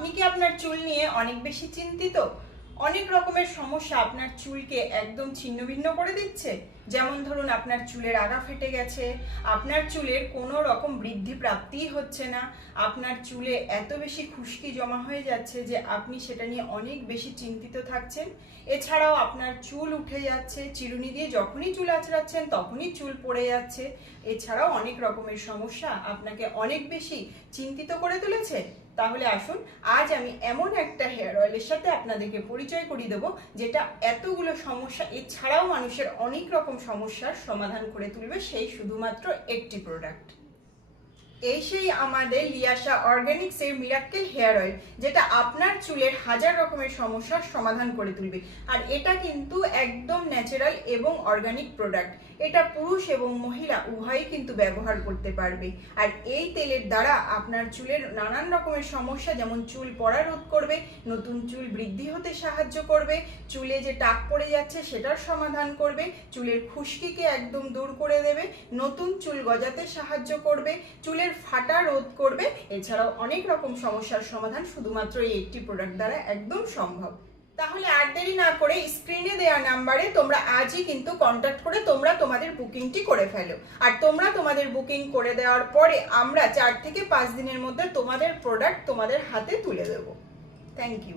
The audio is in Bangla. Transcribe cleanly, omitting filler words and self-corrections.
আপনি কি আপনার চুল নিয়ে অনেক বেশি চিন্তিত? অনেক রকমের সমস্যা আপনার চুলকে একদম ছিন্নভিন্ন করে দিচ্ছে। যেমন ধরুন, আপনার চুলের আগা ফেটে গেছে, আপনার চুলের কোনো রকম বৃদ্ধি প্রাপ্তিই হচ্ছে না, আপনার চুলে এত বেশি খুশকি জমা হয়ে যাচ্ছে যে আপনি সেটা নিয়ে অনেক বেশি চিন্তিত থাকছেন। এছাড়াও আপনার চুল উঠে যাচ্ছে, চিরুনি দিয়ে যখনই চুল আঁচড়াচ্ছেন তখনই চুল পড়ে যাচ্ছে। এছাড়াও অনেক রকমের সমস্যা আপনাকে অনেক বেশি চিন্তিত করে তুলেছে। তাহলে আসুন, আজ আমি এমন একটা হেয়ার অয়েলের সাথে আপনাদেরকে পরিচয় করিয়ে দেবো যেটা এতগুলো সমস্যা এছাড়াও মানুষের অনেক রকম সমস্যার সমাধান করে তুলবে সেই শুধুমাত্র একটি প্রোডাক্ট। এই সেই আমাদের লিয়াশা অর্গানিক্স এর মিরাক্কেল হেয়ার অয়েল, যেটা আপনার চুলের হাজার রকমের সমস্যার সমাধান করে তুলবে। আর এটা কিন্তু একদম ন্যাচারাল এবং অর্গানিক প্রোডাক্ট। এটা পুরুষ এবং মহিলা উভয়ই কিন্তু ব্যবহার করতে পারবে। আর এই তেলের দ্বারা আপনার চুলের নানান রকমের সমস্যা, যেমন চুল পড়া রোধ করবে, নতুন চুল বৃদ্ধি হতে সাহায্য করবে, চুলে যে টাক পড়ে যাচ্ছে সেটার সমাধান করবে, চুলের খুশকিকে একদম দূর করে দেবে, নতুন চুল গজাতে সাহায্য করবে, চুলের ফাটা রোধ করবে। এছাড়াও অনেক রকম সমস্যার সমাধান শুধুমাত্র এই একটি প্রোডাক্ট দ্বারা একদম সম্ভব। তাহলে আর দেরি না করে স্ক্রিনে দেওয়া নাম্বারে তোমরা আজই কিন্তু কন্ট্যাক্ট করে তোমরা তোমাদের বুকিংটি করে ফেলো। আর তোমরা তোমাদের বুকিং করে দেওয়ার পরে আমরা 4 থেকে 5 দিনের মধ্যে তোমাদের প্রোডাক্ট তোমাদের হাতে তুলে দেবো। Thank you.